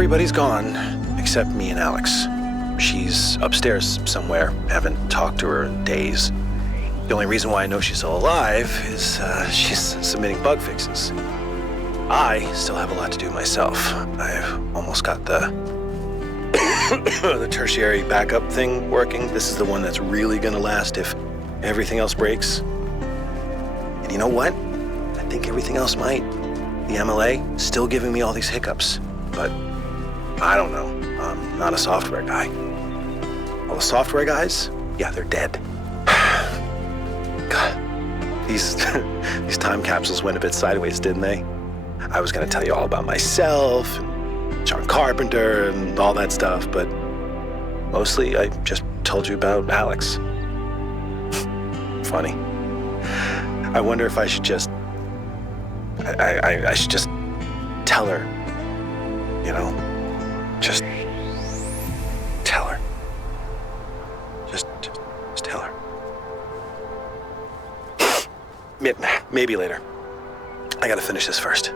Everybody's gone except me and Alex. She's upstairs somewhere. Haven't talked to her in days. The only reason why I know she's still alive is she's submitting bug fixes. I still have a lot to do myself. I've almost got the the tertiary backup thing working. This is the one that's really gonna last if everything else breaks. And you know what? I think everything else might. The MLA still giving me all these hiccups, but I don't know. I'm not a software guy. All the software guys, yeah, they're dead. God, these time capsules went a bit sideways, didn't they? I was gonna tell you all about myself, and John Carpenter, and all that stuff, but mostly I just told you about Alex. Funny. I wonder if I should just... I should just tell her, you know? Just tell her. Just tell her. Maybe later. I gotta finish this first.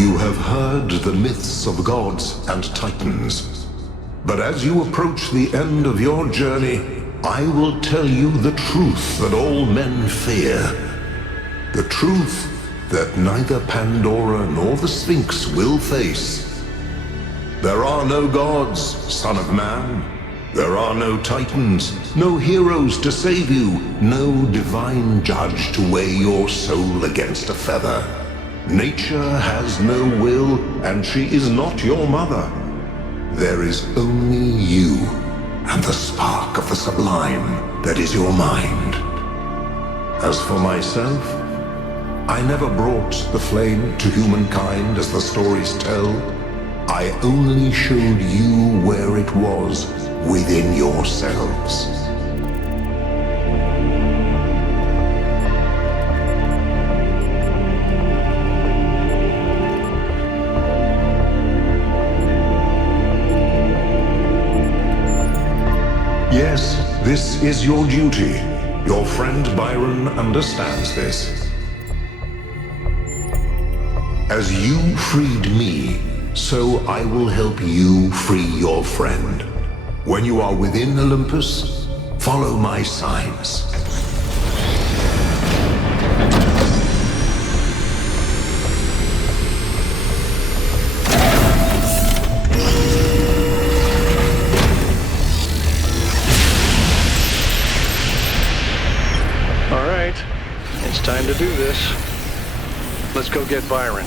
You have heard the myths of gods and titans. But as you approach the end of your journey, I will tell you the truth that all men fear. The truth that neither Pandora nor the Sphinx will face. There are no gods, son of man. There are no titans, no heroes to save you, no divine judge to weigh your soul against a feather. Nature has no will, and she is not your mother. There is only you, and the spark of the sublime that is your mind. As for myself, I never brought the flame to humankind as the stories tell. I only showed you where it was within yourselves. Yes, this is your duty. Your friend Byron understands this. As you freed me, so I will help you free your friend. When you are within Olympus, follow my signs. All right, it's time to do this. Let's go get Byron.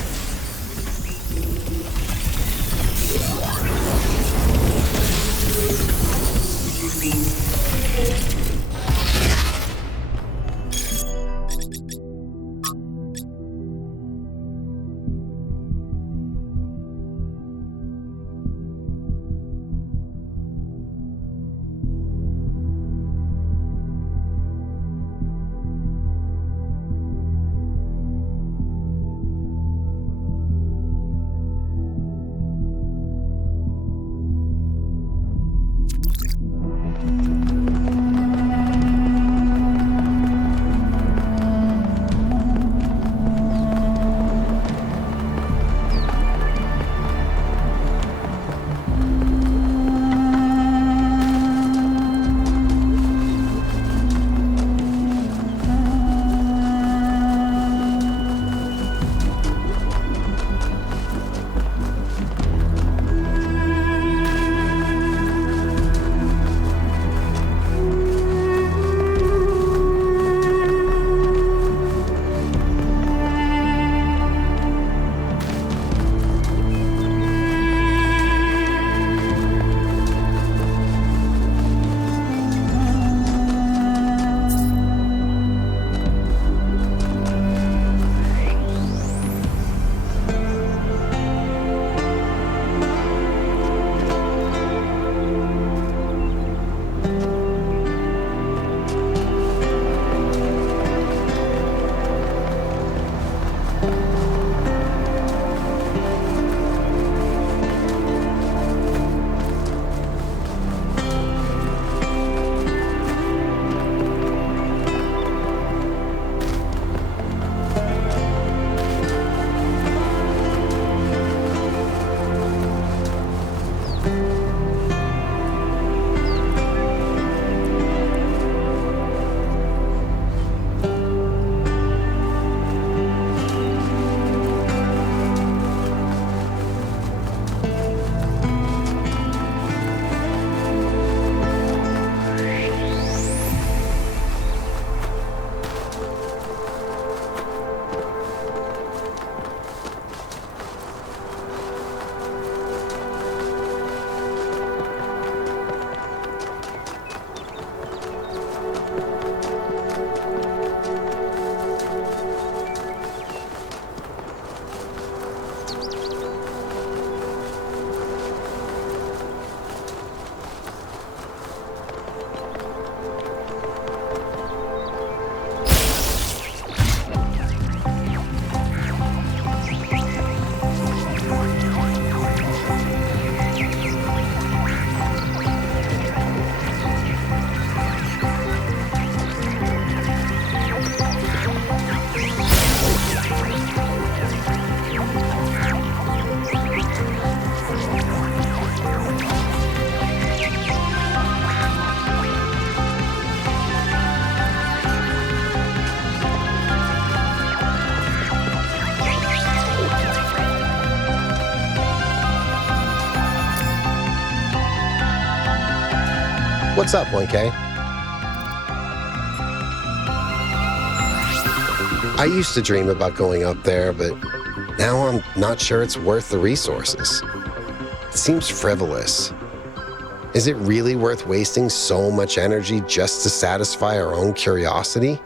What's up, 1K? I used to dream about going up there, but now I'm not sure it's worth the resources. It seems frivolous. Is it really worth wasting so much energy just to satisfy our own curiosity?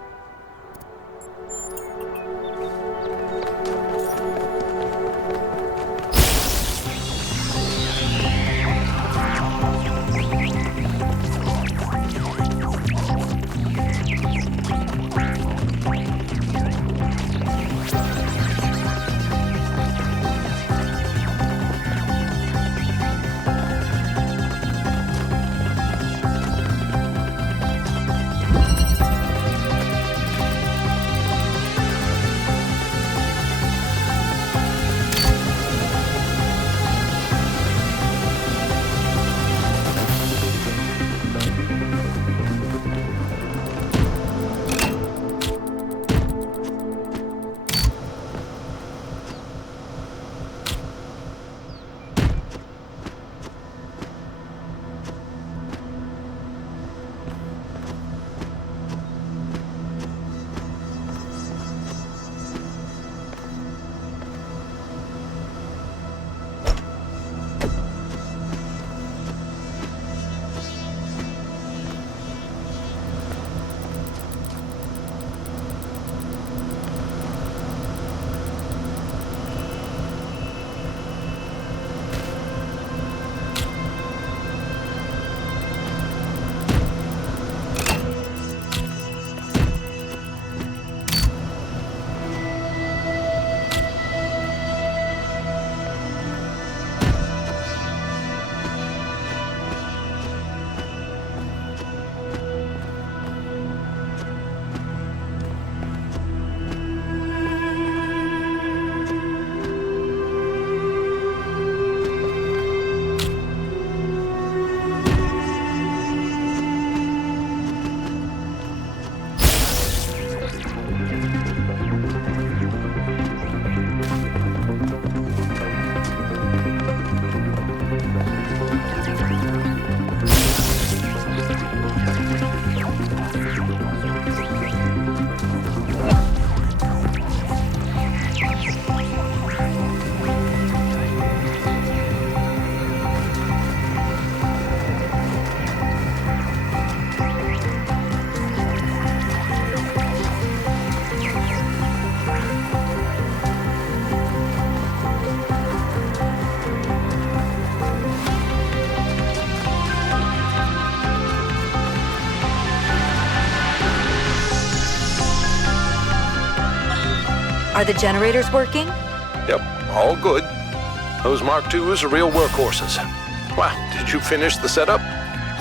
Are the generators working? Yep, all good. Those Mark IIs are real workhorses. Wow, did you finish the setup?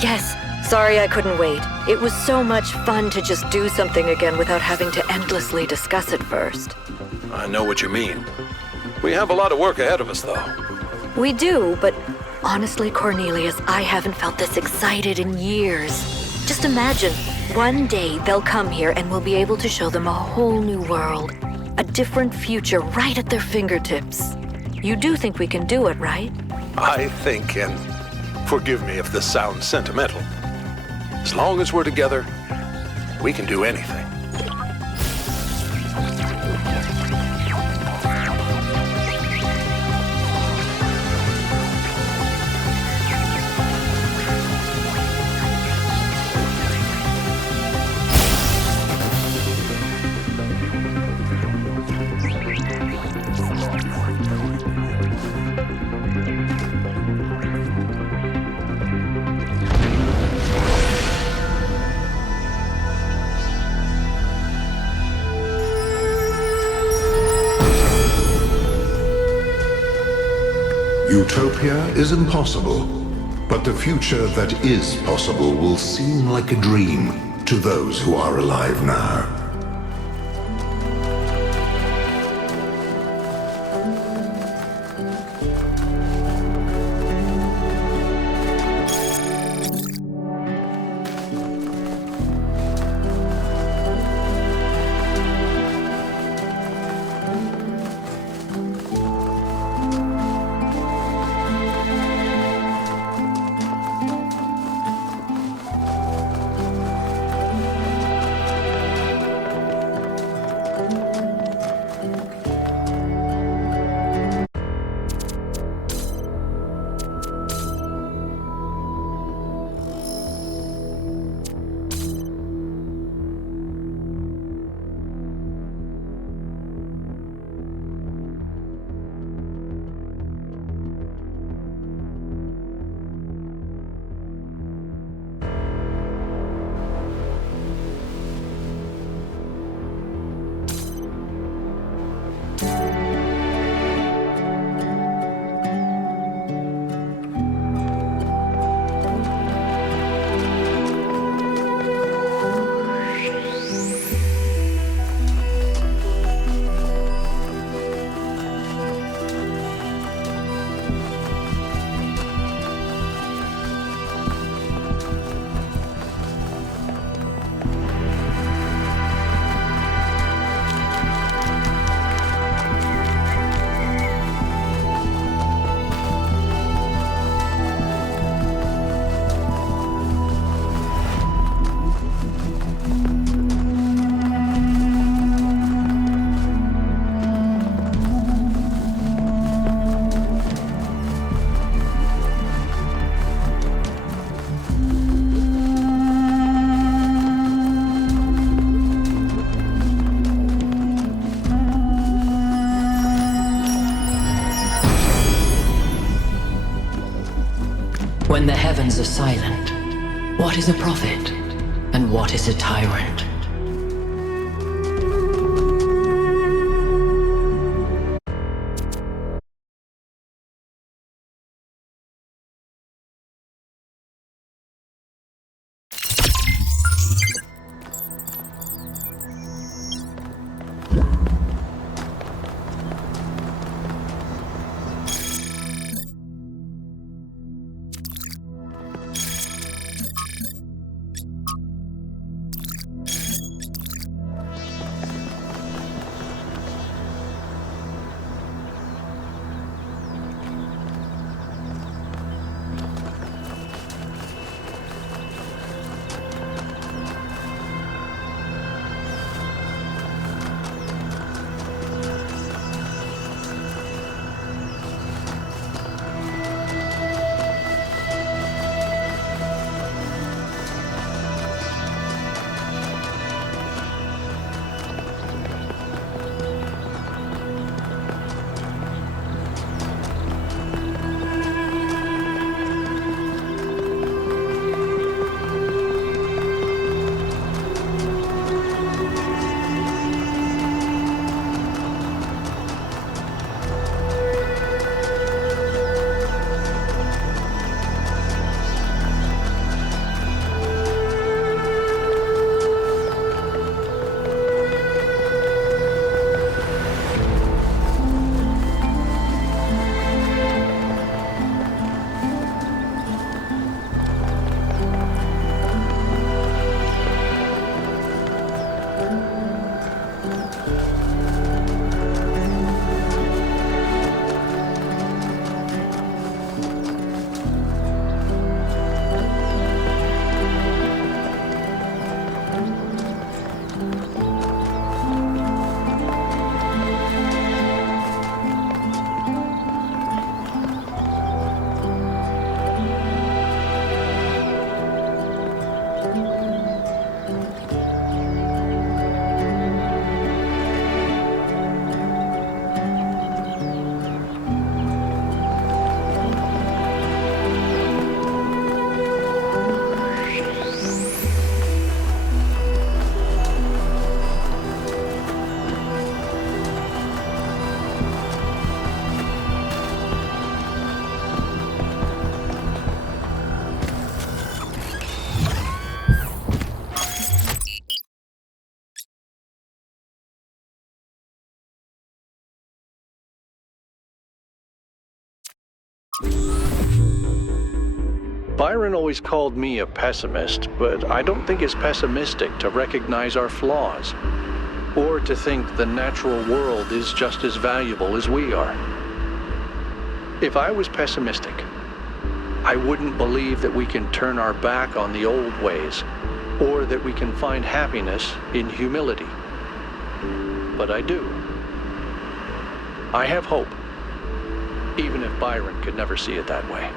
Yes. Sorry I couldn't wait. It was so much fun to just do something again without having to endlessly discuss it first. I know what you mean. We have a lot of work ahead of us, though. We do, but honestly, Cornelius, I haven't felt this excited in years. Just imagine, one day they'll come here and we'll be able to show them a whole new world. A different future right at their fingertips. You do think we can do it, right? I think, and forgive me if this sounds sentimental, as long as we're together, we can do anything. Utopia is impossible, but the future that is possible will seem like a dream to those who are alive now. When the heavens are silent, what is a prophet and what is a tyrant? Byron always called me a pessimist, but I don't think it's pessimistic to recognize our flaws, or to think the natural world is just as valuable as we are. If I was pessimistic, I wouldn't believe that we can turn our back on the old ways, or that we can find happiness in humility. But I do. I have hope, even if Byron could never see it that way.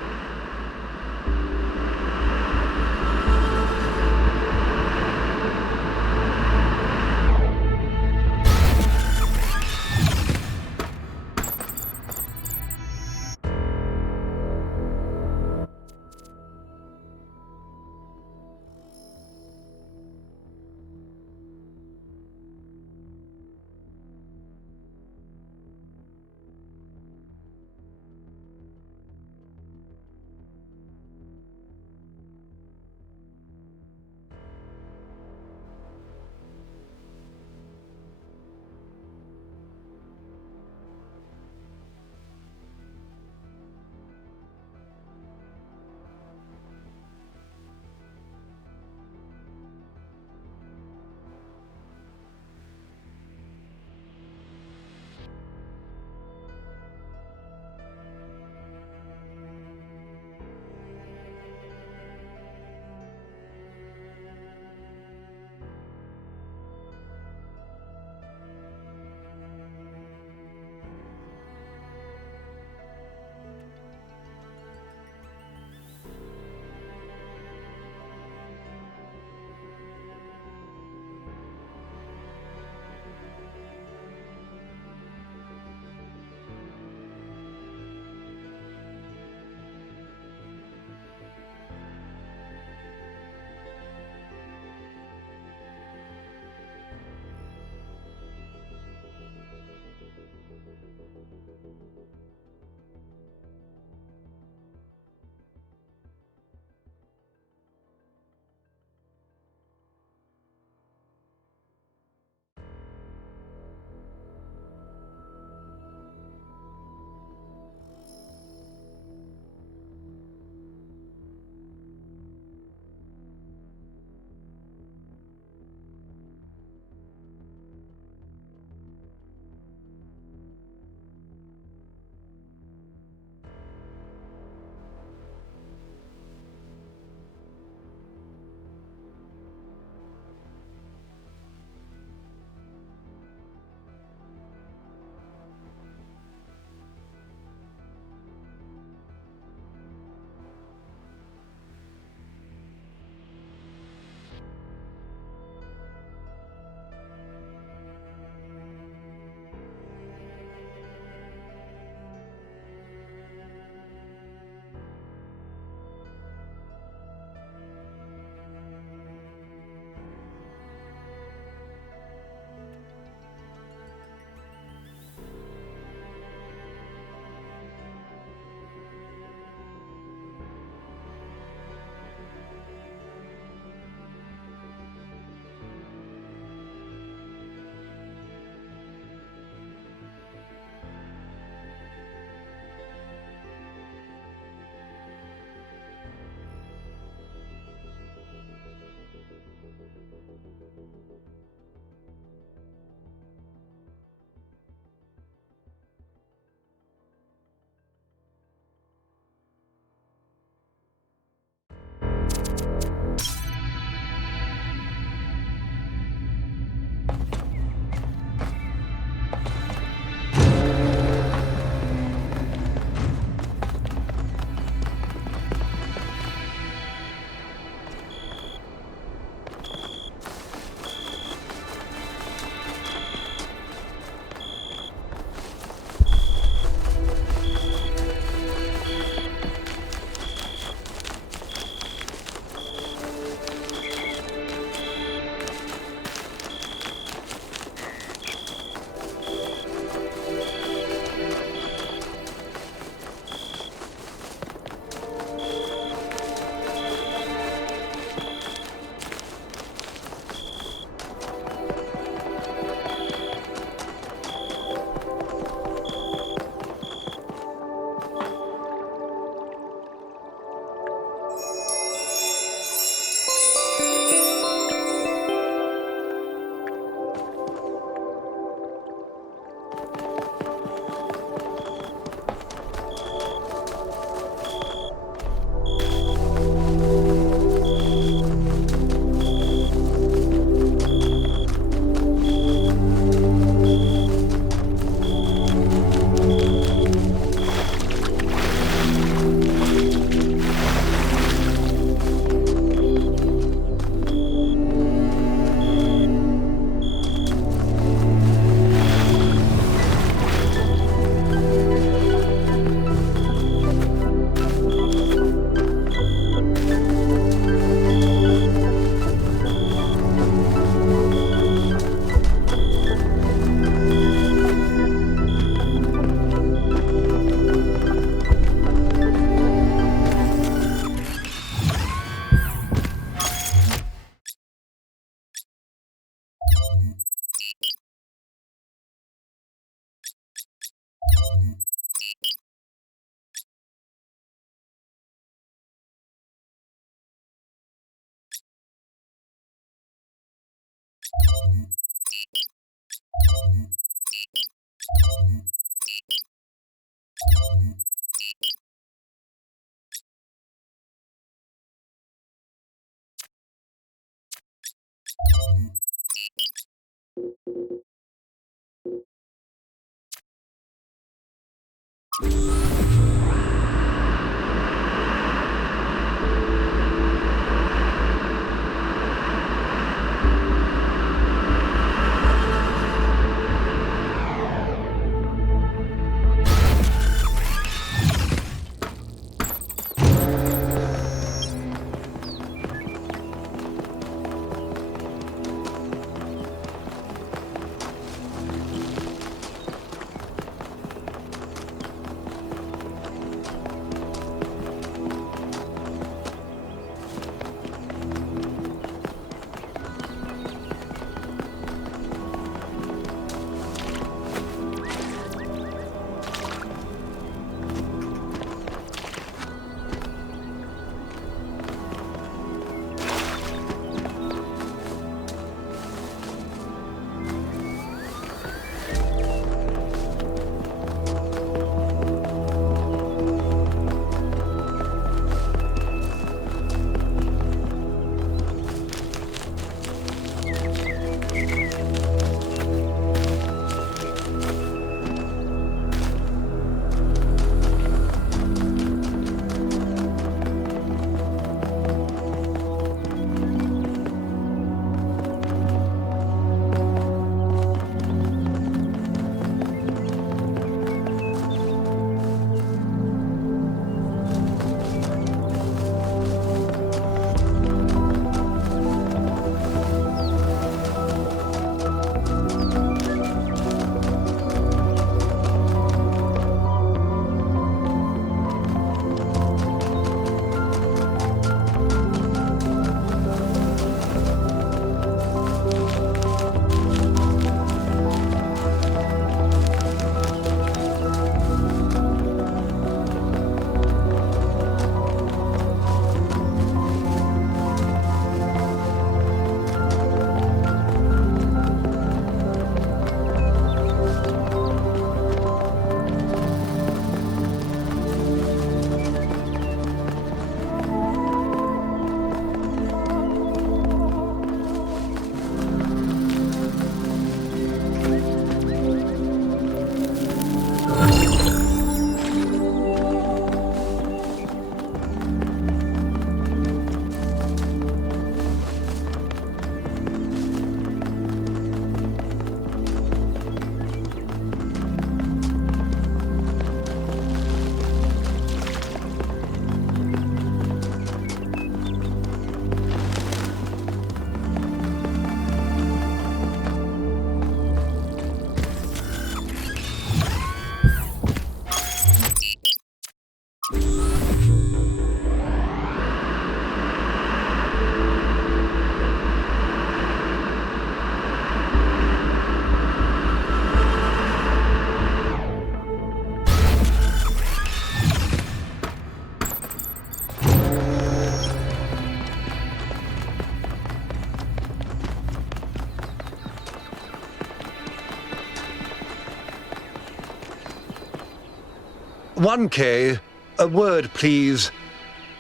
1K, a word, please,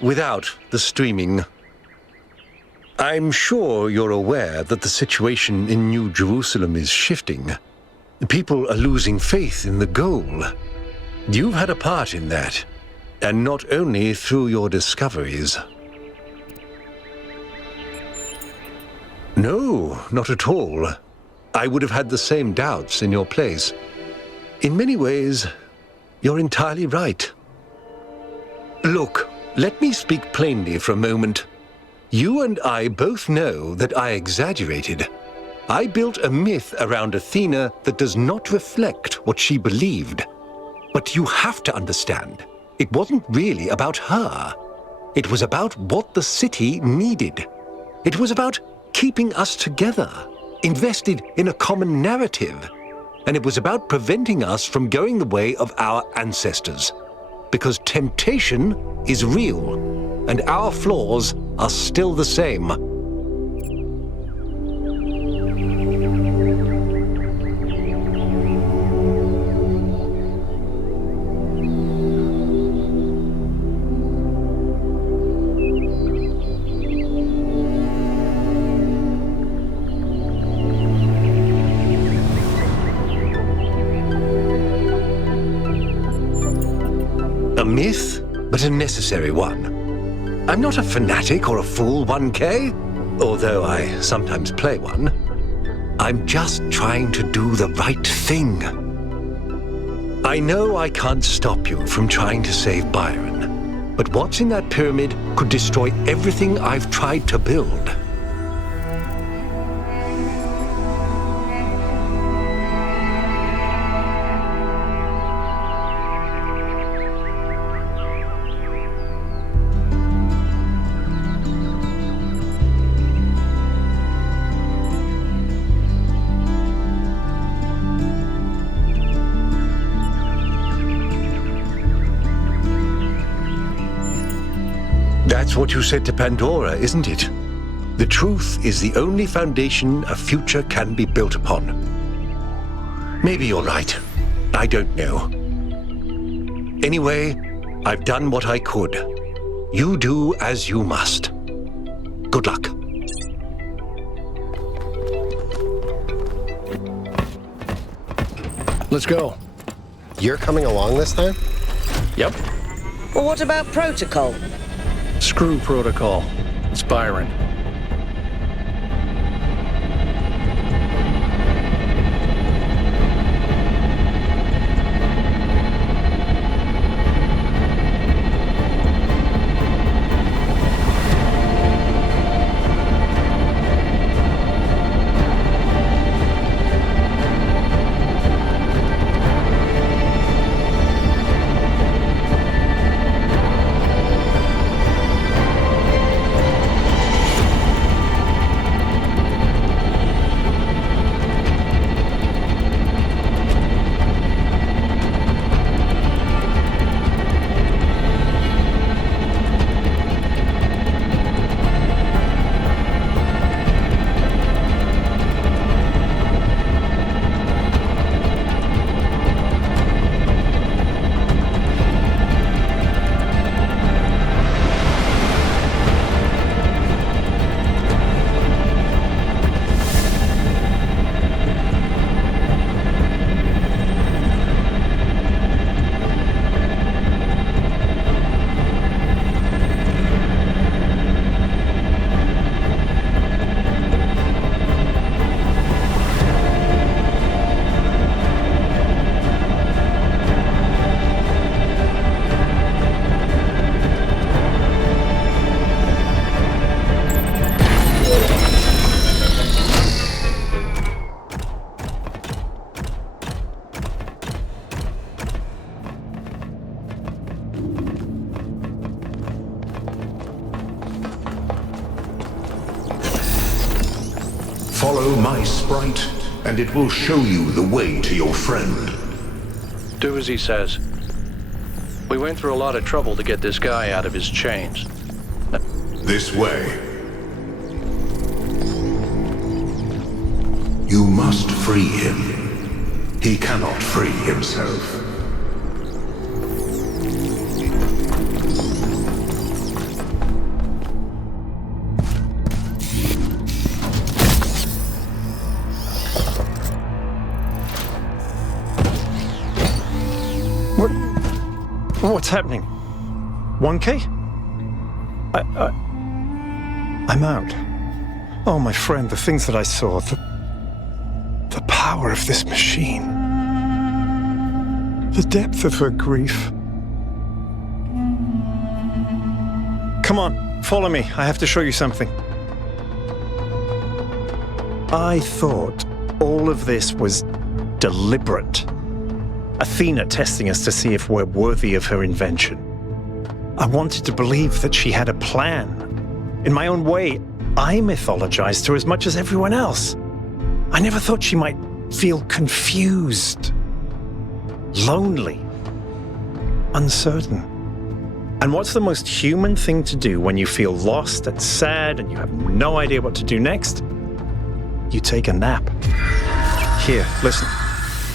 without the streaming. I'm sure you're aware that the situation in New Jerusalem is shifting. People are losing faith in the goal. You've had a part in that, and not only through your discoveries. No, not at all. I would have had the same doubts in your place. In many ways, you're entirely right. Look, let me speak plainly for a moment. You and I both know that I exaggerated. I built a myth around Athena that does not reflect what she believed. But you have to understand, it wasn't really about her. It was about what the city needed. It was about keeping us together, invested in a common narrative. And it was about preventing us from going the way of our ancestors. Because temptation is real, and our flaws are still the same. A myth, but a necessary one. I'm not a fanatic or a fool, 1K, although I sometimes play one. I'm just trying to do the right thing. I know I can't stop you from trying to save Byron, but what's in that pyramid could destroy everything I've tried to build. That's what you said to Pandora, isn't it? The truth is the only foundation a future can be built upon. Maybe you're right. I don't know. Anyway, I've done what I could. You do as you must. Good luck. Let's go. You're coming along this time? Yep. Well, what about protocol? Screw protocol. It's Byron. Follow my sprite, and it will show you the way to your friend. Do as he says. We went through a lot of trouble to get this guy out of his chains. This way. You must free him. He cannot free himself. What's happening? 1K? I'm out. Oh, my friend, the things that I saw, the power of this machine, the depth of her grief. Come on, follow me. I have to show you something. I thought all of this was deliberate. Athena testing us to see if we're worthy of her invention. I wanted to believe that she had a plan. In my own way, I mythologized her as much as everyone else. I never thought she might feel confused, lonely, uncertain. And what's the most human thing to do when you feel lost and sad and you have no idea what to do next? You take a nap. Here, listen.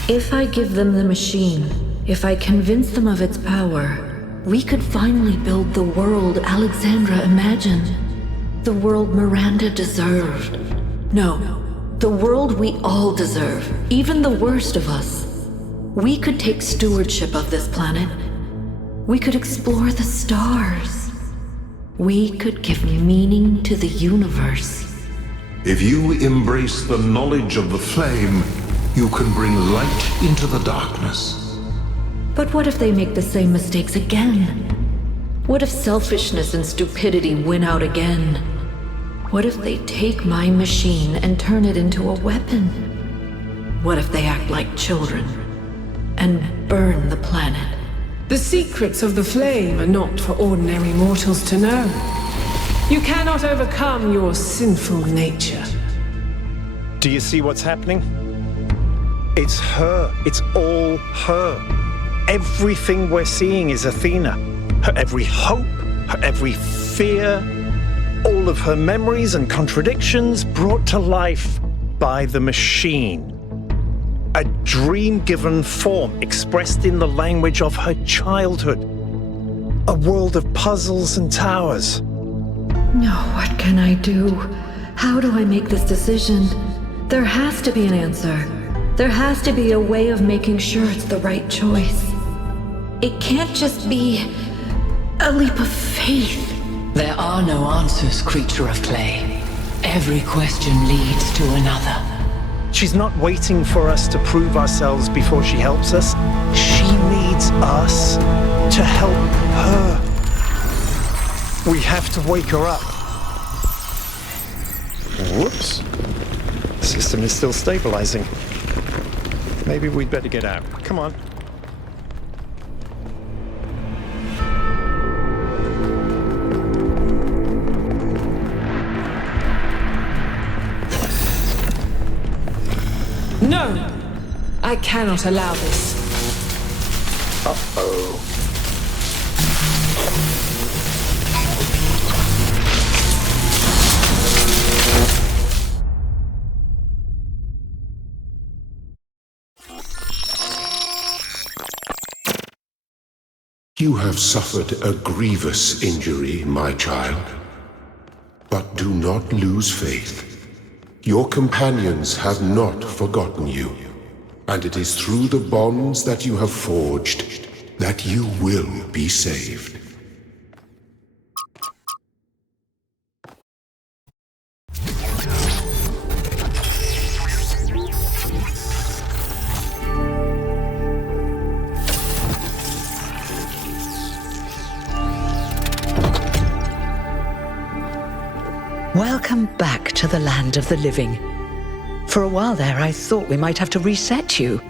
If I give them the machine, if I convince them of its power, we could finally build the world Alexandra imagined. The world Miranda deserved. No, the world we all deserve, even the worst of us. We could take stewardship of this planet. We could explore the stars. We could give meaning to the universe. If you embrace the knowledge of the flame, you can bring light into the darkness. But what if they make the same mistakes again? What if selfishness and stupidity win out again? What if they take my machine and turn it into a weapon? What if they act like children and burn the planet? The secrets of the flame are not for ordinary mortals to know. You cannot overcome your sinful nature. Do you see what's happening? It's her. It's all her. Everything we're seeing is Athena. Her every hope, her every fear, all of her memories and contradictions brought to life by the machine. A dream-given form expressed in the language of her childhood. A world of puzzles and towers. No, what can I do? How do I make this decision? There has to be an answer. There has to be a way of making sure it's the right choice. It can't just be a leap of faith. There are no answers, creature of clay. Every question leads to another. She's not waiting for us to prove ourselves before she helps us. She needs us to help her. We have to wake her up. Whoops. The system is still stabilizing. Maybe we'd better get out. Come on. No! I cannot allow this. Uh-oh. You have suffered a grievous injury, my child. But do not lose faith. Your companions have not forgotten you, and it is through the bonds that you have forged that you will be saved. Welcome back to the land of the living. For a while there, I thought we might have to reset you.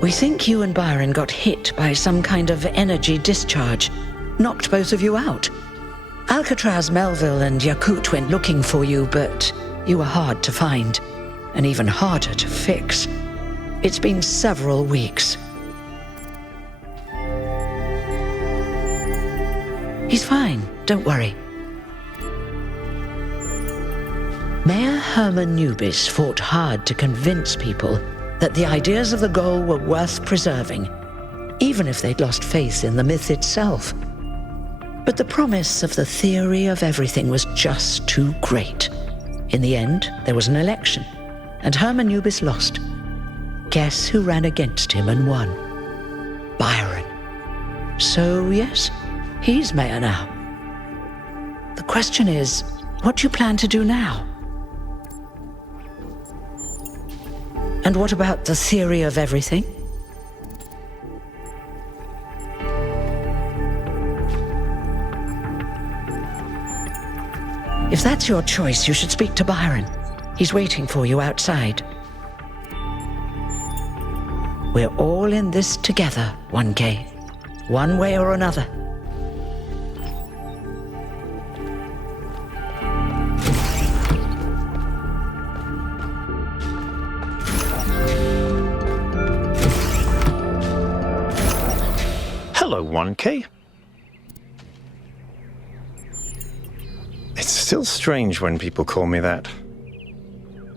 We think you and Byron got hit by some kind of energy discharge, knocked both of you out. Alcatraz, Melville, and Yakut went looking for you, but you were hard to find, and even harder to fix. It's been several weeks. He's fine, don't worry. Mayor Herman Nubis fought hard to convince people that the ideas of the goal were worth preserving, even if they'd lost faith in the myth itself. But the promise of the theory of everything was just too great. In the end, there was an election, and Herman Nubis lost. Guess who ran against him and won? Byron. So, yes, he's mayor now. The question is, what do you plan to do now? And what about the theory of everything? If that's your choice, you should speak to Byron. He's waiting for you outside. We're all in this together, 1K. One way or another. Hello, 1K. It's still strange when people call me that.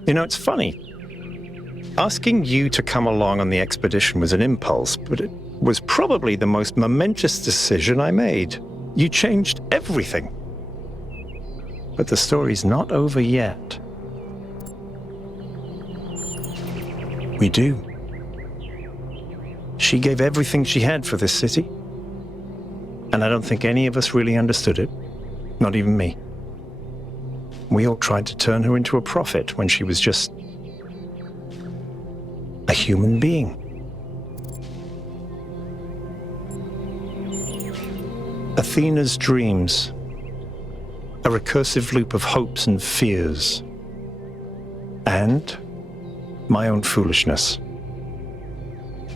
You know, it's funny. Asking you to come along on the expedition was an impulse, but it was probably the most momentous decision I made. You changed everything. But the story's not over yet. We do. She gave everything she had for this city. And I don't think any of us really understood it. Not even me. We all tried to turn her into a prophet when she was just a human being. Athena's dreams. A recursive loop of hopes and fears. And my own foolishness.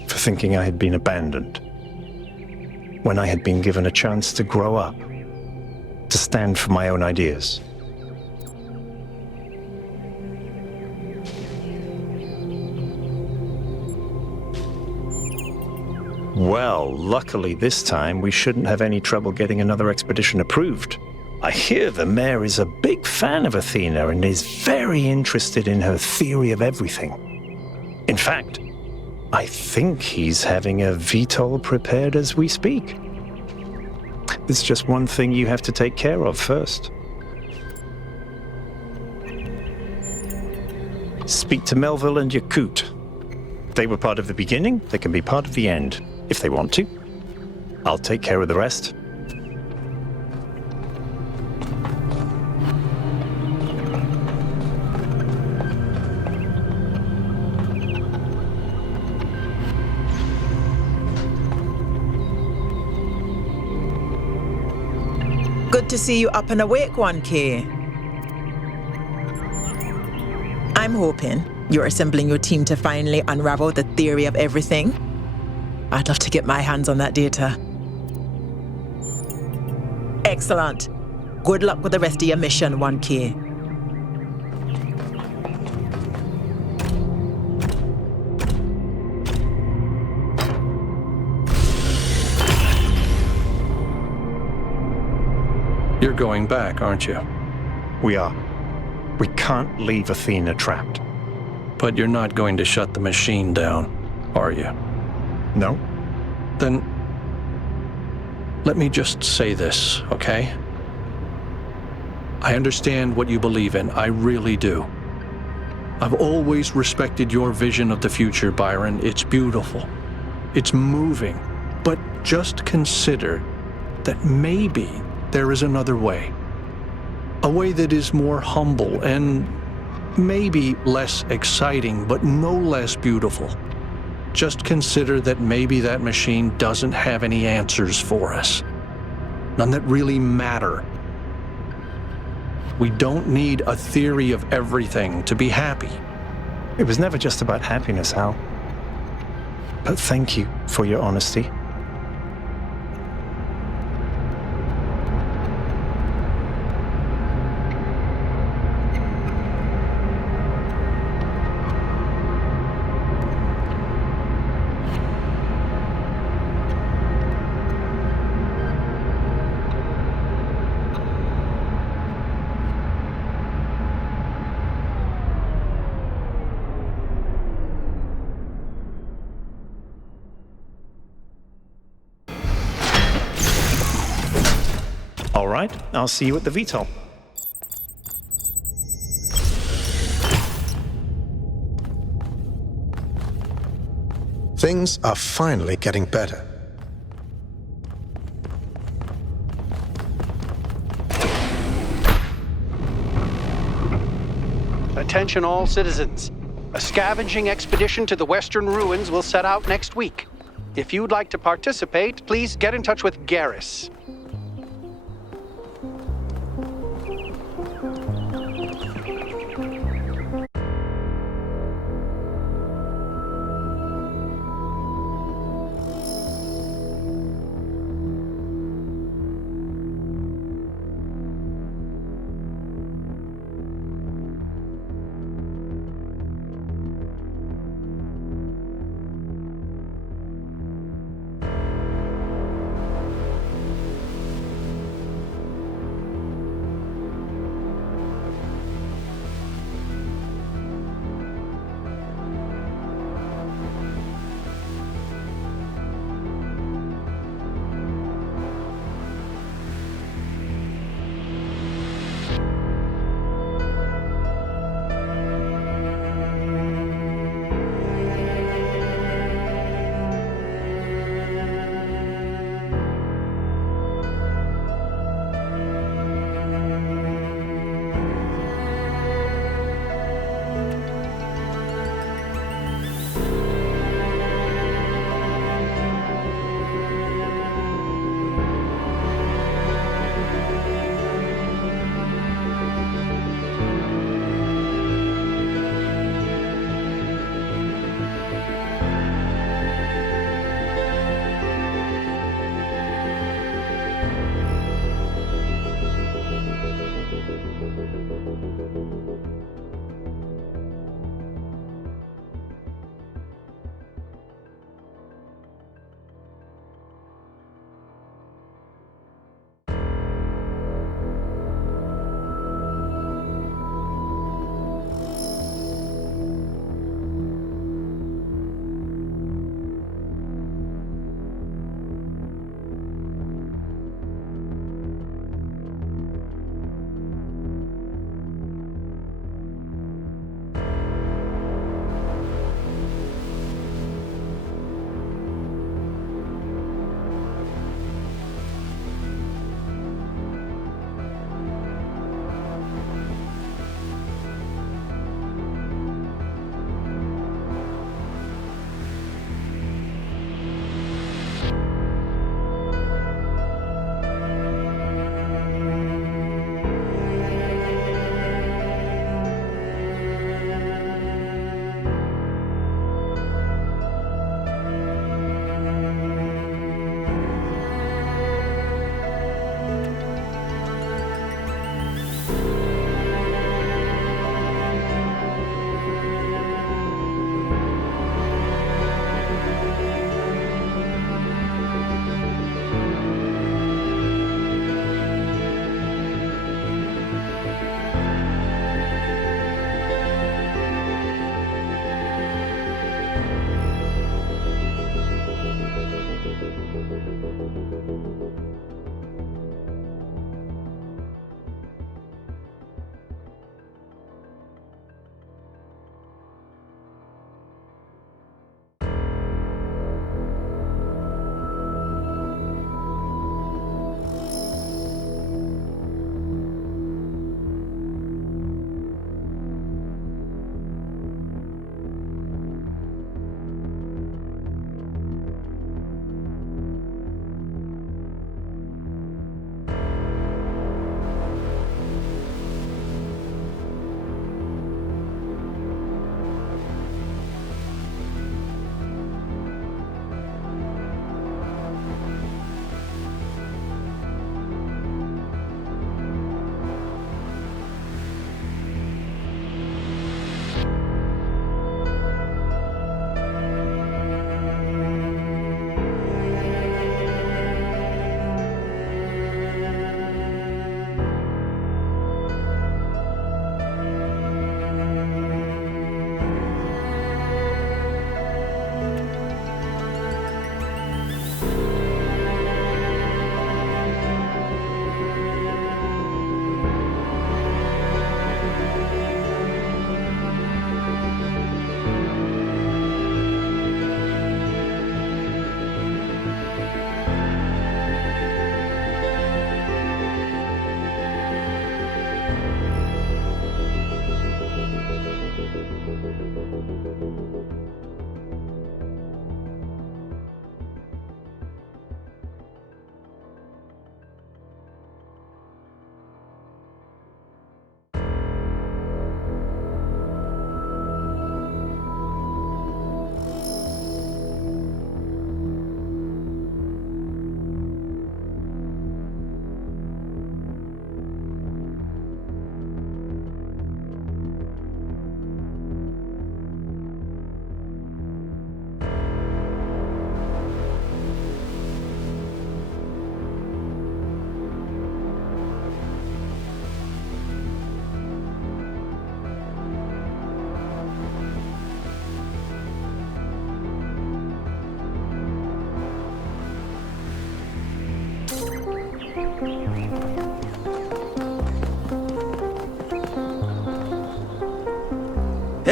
For thinking I had been abandoned. When I had been given a chance to grow up. To stand for my own ideas. Well, luckily this time we shouldn't have any trouble getting another expedition approved. I hear the mayor is a big fan of Athena and is very interested in her theory of everything. In fact, I think he's having a VTOL prepared as we speak. There's just one thing you have to take care of first. Speak to Melville and Yakut. They were part of the beginning, they can be part of the end. If they want to. I'll take care of the rest. Good to see you up and awake, 1K. I'm hoping you're assembling your team to finally unravel the theory of everything. I'd love to get my hands on that data. Excellent. Good luck with the rest of your mission, 1K. You're going back, aren't you? We are. We can't leave Athena trapped. But you're not going to shut the machine down, are you? No. Then let me just say this, okay? I understand what you believe in. I really do. I've always respected your vision of the future, Byron. It's beautiful. It's moving. But just consider that maybe there is another way. A way that is more humble and maybe less exciting, but no less beautiful. Just consider that maybe that machine doesn't have any answers for us. None that really matter. We don't need a theory of everything to be happy. It was never just about happiness, Hal. But thank you for your honesty. All right, I'll see you at the VTOL. Things are finally getting better. Attention all citizens. A scavenging expedition to the Western Ruins will set out next week. If you'd like to participate, please get in touch with Garrus.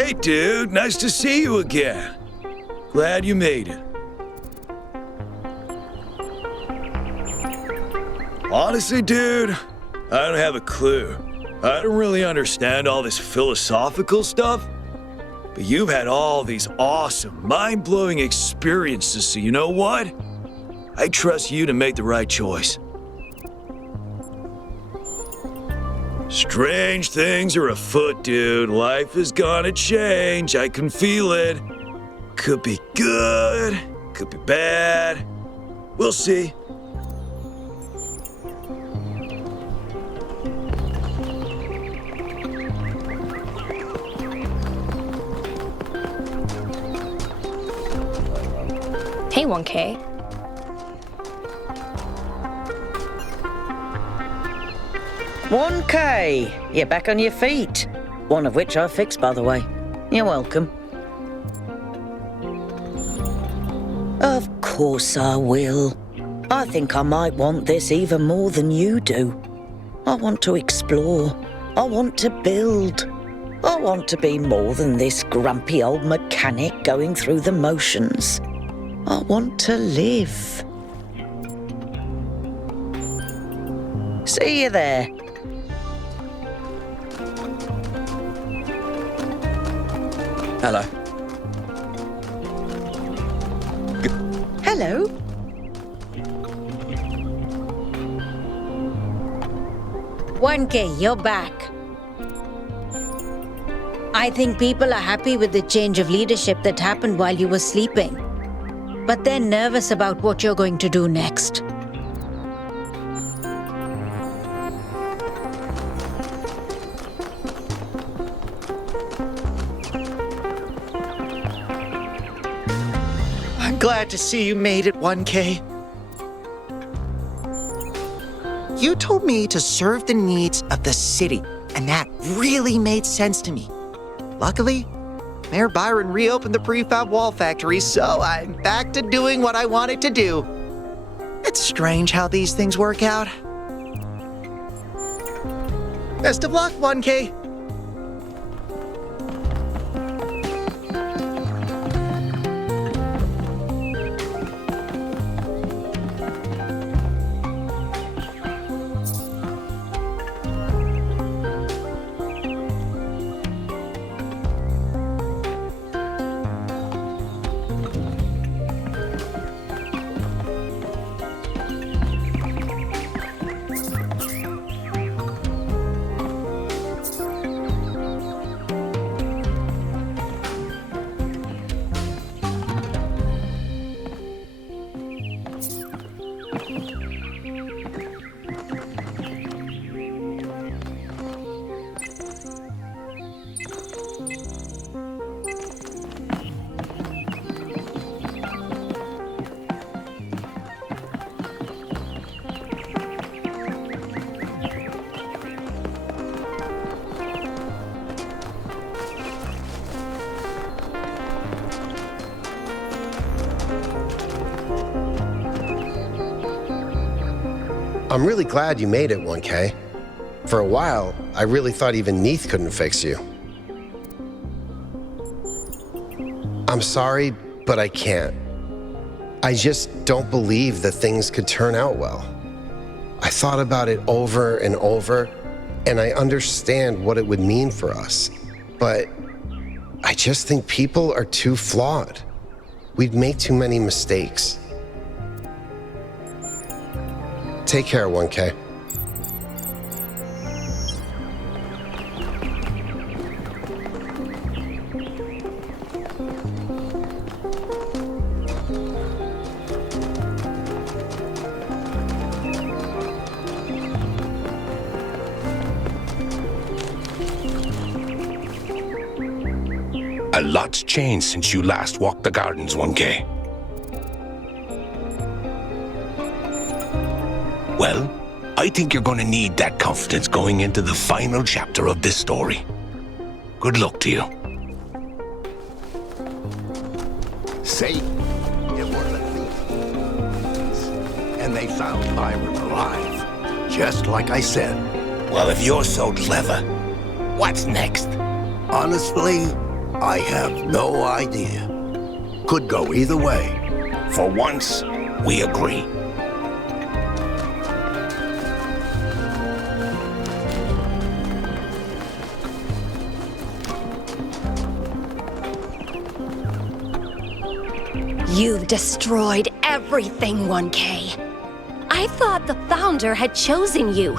Hey, dude. Nice to see you again. Glad you made it. Honestly, dude, I don't have a clue. I don't really understand all this philosophical stuff, but you've had all these awesome, mind-blowing experiences, so you know what? I trust you to make the right choice. Strange things are afoot, dude. Life is gonna change. I can feel it. Could be good, could be bad. We'll see. Hey, 1K. You're back on your feet. One of which I fixed, by the way. You're welcome. Of course I will. I think I might want this even more than you do. I want to explore. I want to build. I want to be more than this grumpy old mechanic going through the motions. I want to live. See you there. Hello. Hello. You're back. I think people are happy with the change of leadership that happened while you were sleeping. But they're nervous about what you're going to do next. I'm glad to see you made it, 1K. You told me to serve the needs of the city, and that really made sense to me. Luckily, Mayor Byron reopened the prefab wall factory, so I'm back to doing what I wanted to do. It's strange how these things work out. Best of luck, 1K. I'm really glad you made it, 1K. For a while, I really thought even Neith couldn't fix you. I'm sorry, but I can't. I just don't believe that things could turn out well. I thought about it over and over, and I understand what it would mean for us. But I just think people are too flawed. We'd make too many mistakes. Take care, 1K. A lot's changed since you last walked the gardens, 1K. Well, I think you're going to need that confidence going into the final chapter of this story. Good luck to you. Say, it were the thieves. And they found Byron alive, just like I said. Well, if you're so clever, what's next? Honestly, I have no idea. Could go either way. For once, we agree. You've destroyed everything, 1K. I thought the Founder had chosen you,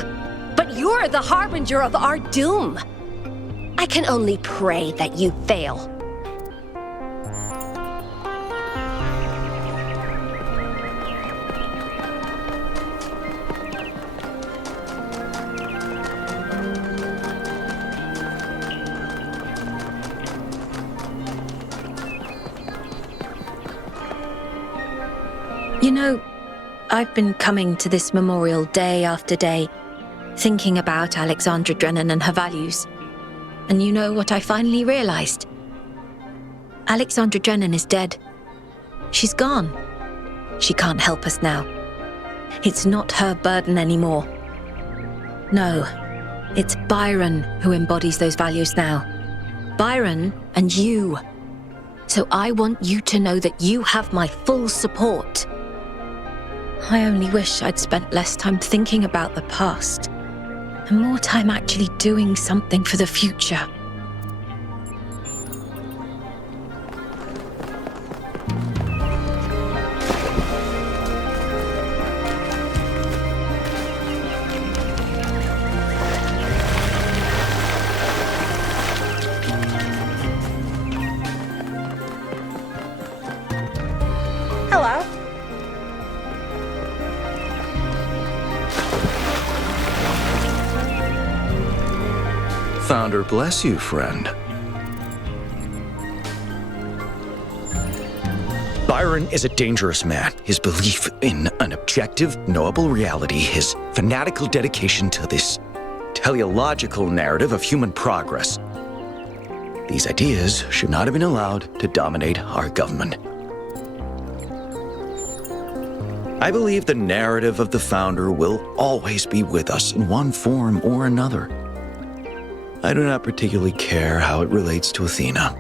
but you're the harbinger of our doom. I can only pray that you fail. You know, I've been coming to this memorial day after day, thinking about Alexandra Drennan and her values. And you know what I finally realized? Alexandra Drennan is dead. She's gone. She can't help us now. It's not her burden anymore. No, it's Byron who embodies those values now. Byron and you. So I want you to know that you have my full support. I only wish I'd spent less time thinking about the past and more time actually doing something for the future. Hello. Founder bless you, friend. Byron is a dangerous man. His belief in an objective, knowable reality, his fanatical dedication to this teleological narrative of human progress. These ideas should not have been allowed to dominate our government. I believe the narrative of the Founder will always be with us in one form or another. I do not particularly care how it relates to Athena.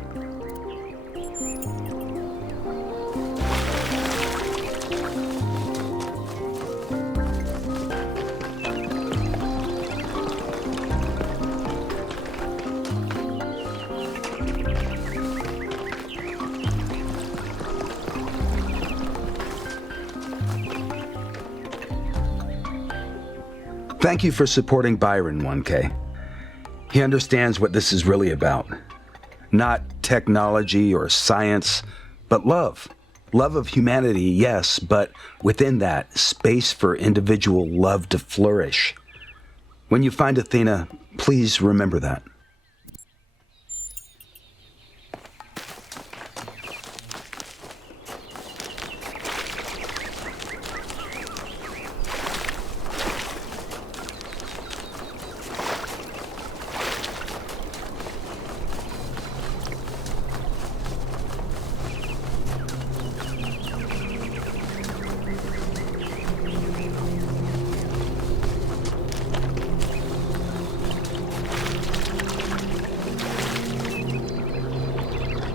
Thank you for supporting Byron, 1K. He understands what this is really about. Not technology or science, but love. Love of humanity, yes, but within that, space for individual love to flourish. When you find Athena, please remember that.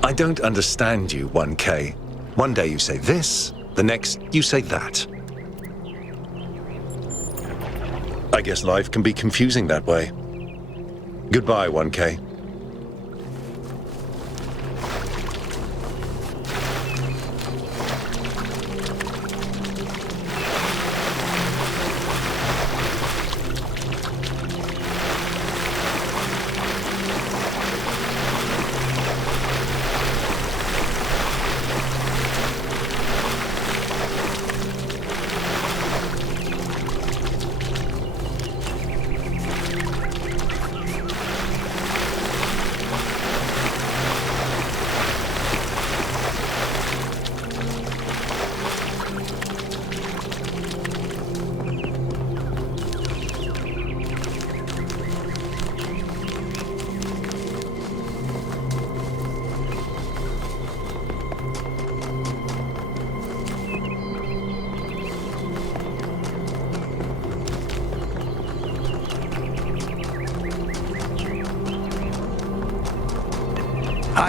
I don't understand you, 1K. One day you say this, the next you say that. I guess life can be confusing that way. Goodbye, 1K.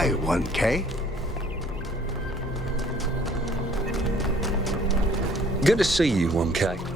Hi, 1K. Good to see you, 1K.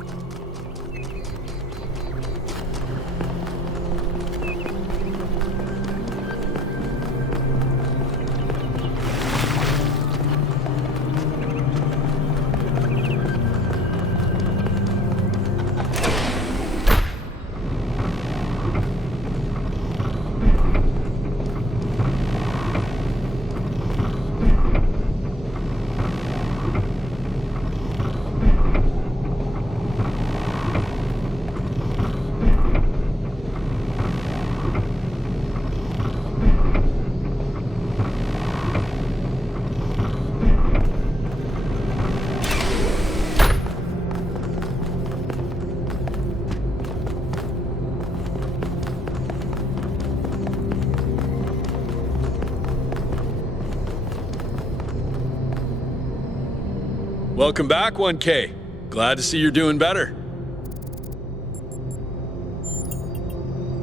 Welcome back, 1K. Glad to see you're doing better.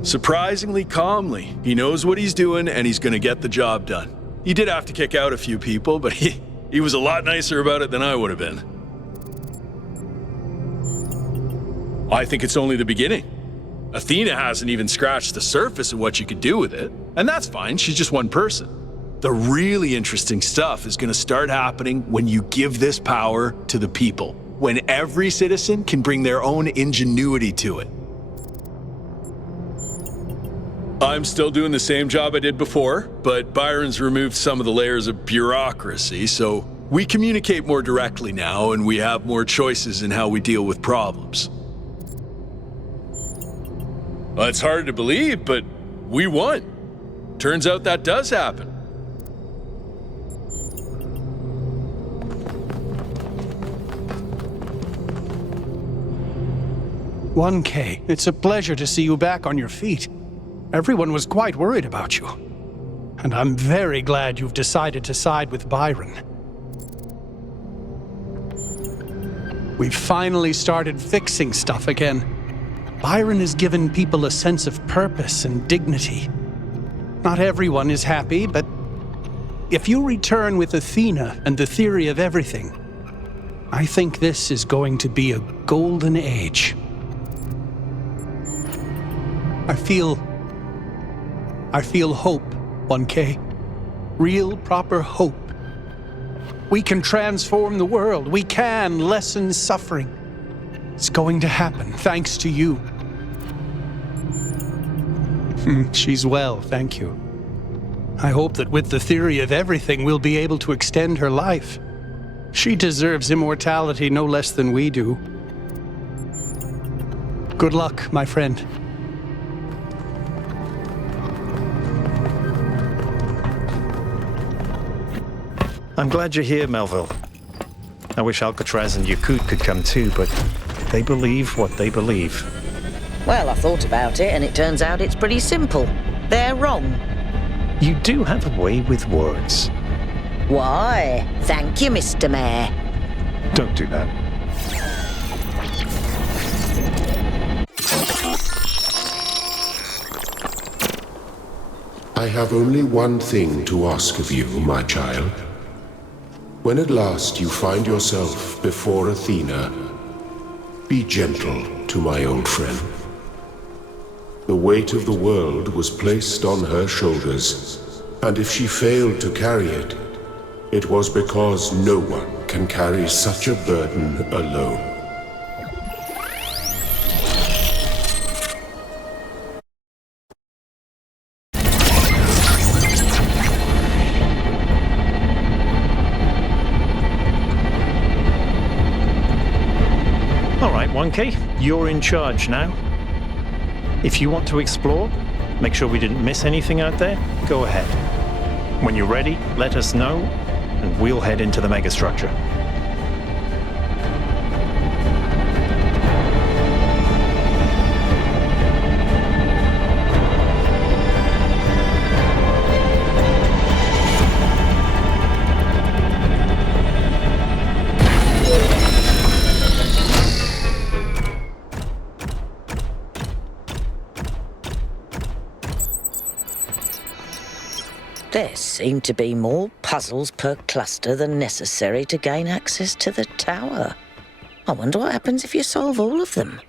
Surprisingly calmly, he knows what he's doing and he's gonna get the job done. He did have to kick out a few people, but he was a lot nicer about it than I would have been. I think it's only the beginning. Athena hasn't even scratched the surface of what you could do with it, and that's fine, she's just one person. The really interesting stuff is going to start happening when you give this power to the people, when every citizen can bring their own ingenuity to it. I'm still doing the same job I did before, but Byron's removed some of the layers of bureaucracy, so we communicate more directly now and we have more choices in how we deal with problems. Well, it's hard to believe, but we won. Turns out that does happen. 1K, it's a pleasure to see you back on your feet. Everyone was quite worried about you. And I'm very glad you've decided to side with Byron. We've finally started fixing stuff again. Byron has given people a sense of purpose and dignity. Not everyone is happy, but if you return with Athena and the theory of everything, I think this is going to be a golden age. I feel hope, 1K. Real, proper hope. We can transform the world. We can lessen suffering. It's going to happen, thanks to you. She's well, thank you. I hope that with the theory of everything, we'll be able to extend her life. She deserves immortality no less than we do. Good luck, my friend. I'm glad you're here, Melville. I wish Alcatraz and Yakut could come too, but they believe what they believe. Well, I thought about it, and it turns out it's pretty simple. They're wrong. You do have a way with words. Why? Thank you, Mr. Mayor. Don't do that. I have only one thing to ask of you, my child. When at last you find yourself before Athena, be gentle to my old friend. The weight of the world was placed on her shoulders, and if she failed to carry it, it was because no one can carry such a burden alone. All right, 1K, you're in charge now. If you want to explore, make sure we didn't miss anything out there, go ahead. When you're ready, let us know, and we'll head into the megastructure. There seem to be more puzzles per cluster than necessary to gain access to the tower. I wonder what happens if you solve all of them.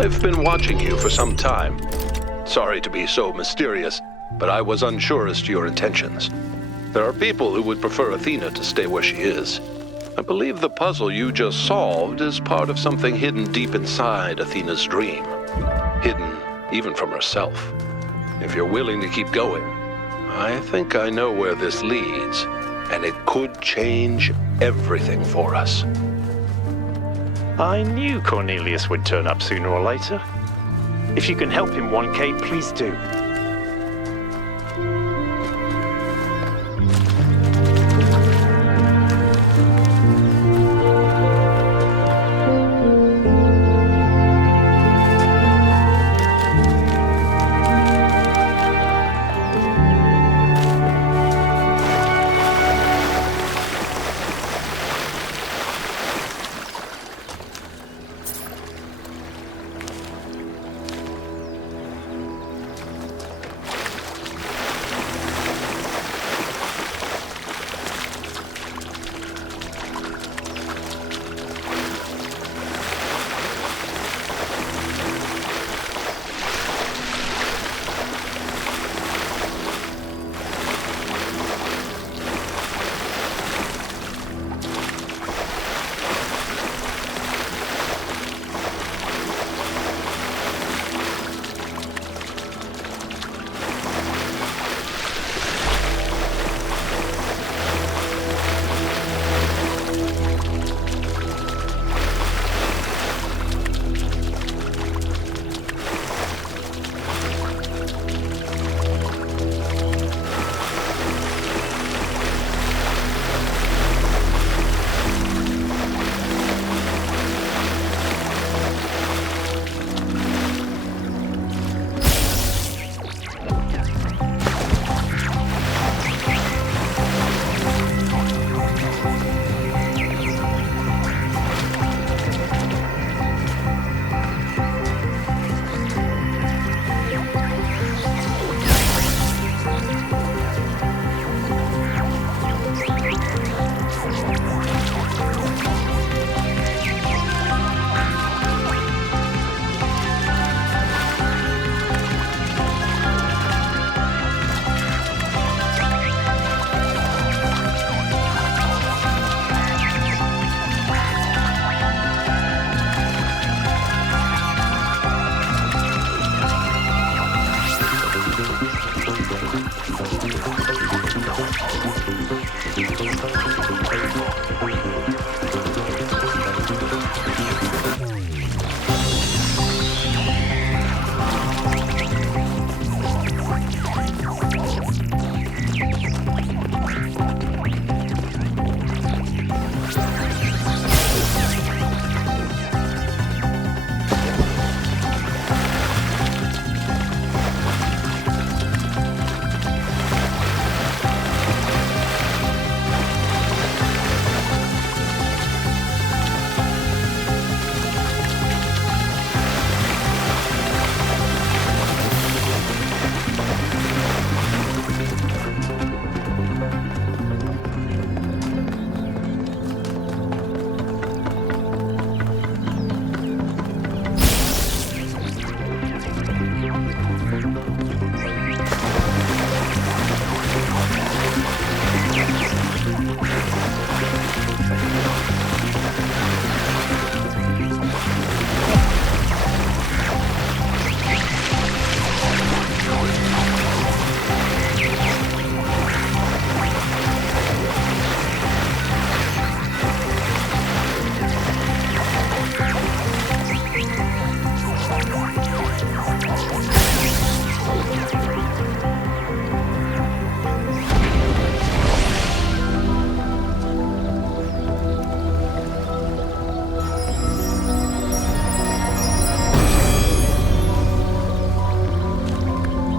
I've been watching you for some time. Sorry to be so mysterious, but I was unsure as to your intentions. There are people who would prefer Athena to stay where she is. I believe the puzzle you just solved is part of something hidden deep inside Athena's dream. Hidden even from herself. If you're willing to keep going, I think I know where this leads, and it could change everything for us. I knew Cornelius would turn up sooner or later. If you can help him, 1K, please do.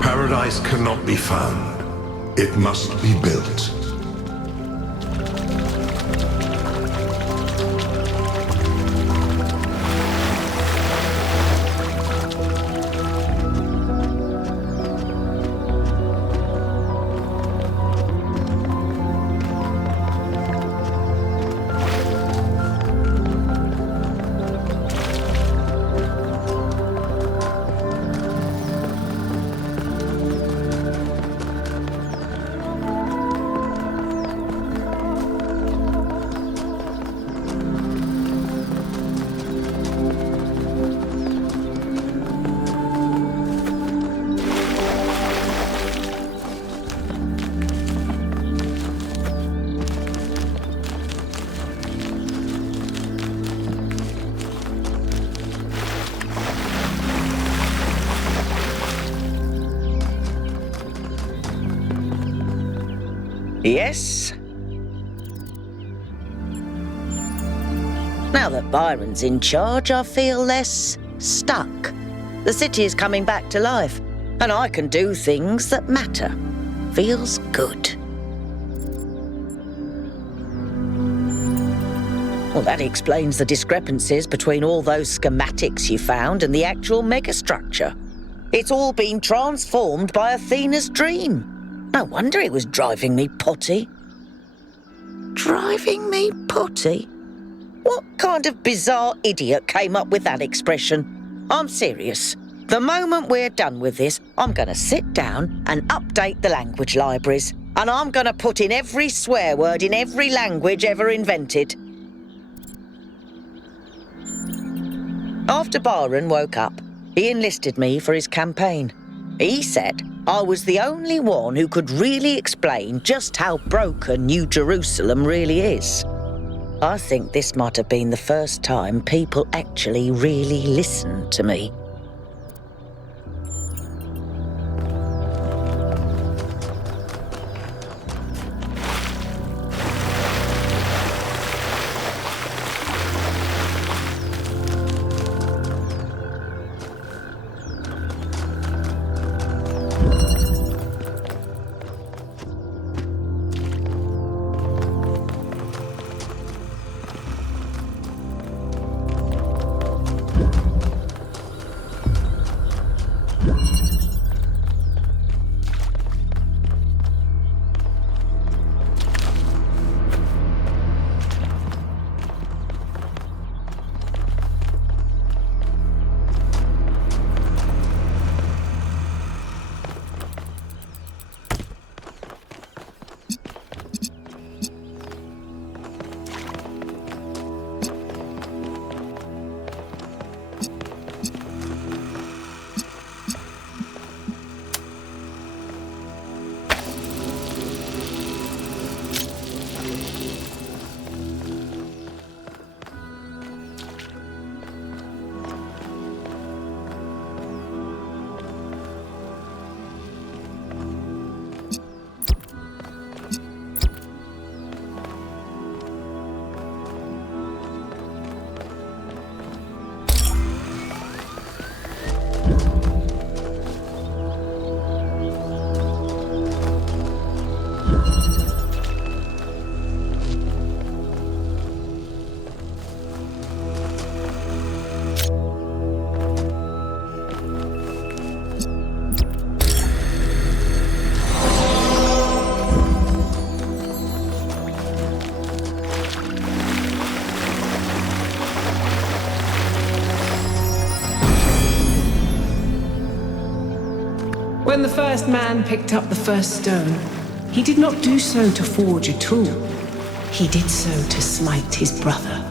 Paradise cannot be found. It must be built. Yes? Now that Byron's in charge, I feel less stuck. The city is coming back to life, and I can do things that matter. Feels good. Well, that explains the discrepancies between all those schematics you found and the actual megastructure. It's all been transformed by Athena's dream. No wonder it was driving me potty. Driving me potty? What kind of bizarre idiot came up with that expression? I'm serious. The moment we're done with this, I'm going to sit down and update the language libraries, and I'm going to put in every swear word in every language ever invented. After Byron woke up, he enlisted me for his campaign. He said I was the only one who could really explain just how broken New Jerusalem really is. I think this might have been the first time people actually really listened to me. When the first man picked up the first stone, he did not do so to forge a tool. He did so to smite his brother.